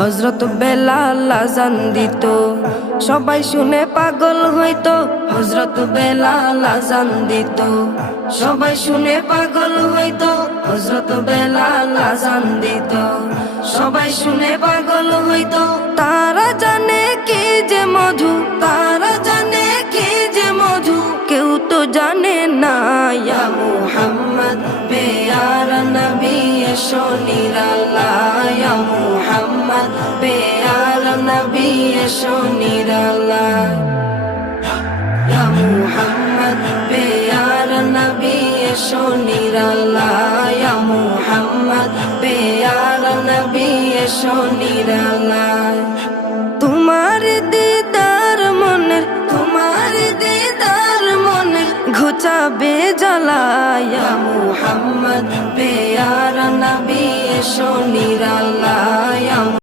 হযরত বেলাল আযান দিত, সবাই শুনে পাগল হইতো। হযরত বেলাল আযান দিত, সবাই শুনে পাগল হইতো। হযরত বেলাল আযান দিত, সবাই শুনে পাগল হইতো। তারা জানে কি যে মধু, তারা জানে কি যে মধু, কেউ তো জানে না। ইয়া মুহাম্মদ পেয়ারা নবী এসো নিরালায়, ইয়া মুহাম্মদ পেয়ারা নবী এসো নিরালায়, ইয়া মুহাম্মদ পেয়ারা নবী এসো নিরালায়, ইয়া মুহাম্মদ পেয়ারা নবী এসো নিরালায়। তোমার দিদার মনের, তোমার দিদার মনের ঘুচাবে জ্বালা। ইয়া মুহাম্মদ পেয়ারা নবী এসো নিরালায়।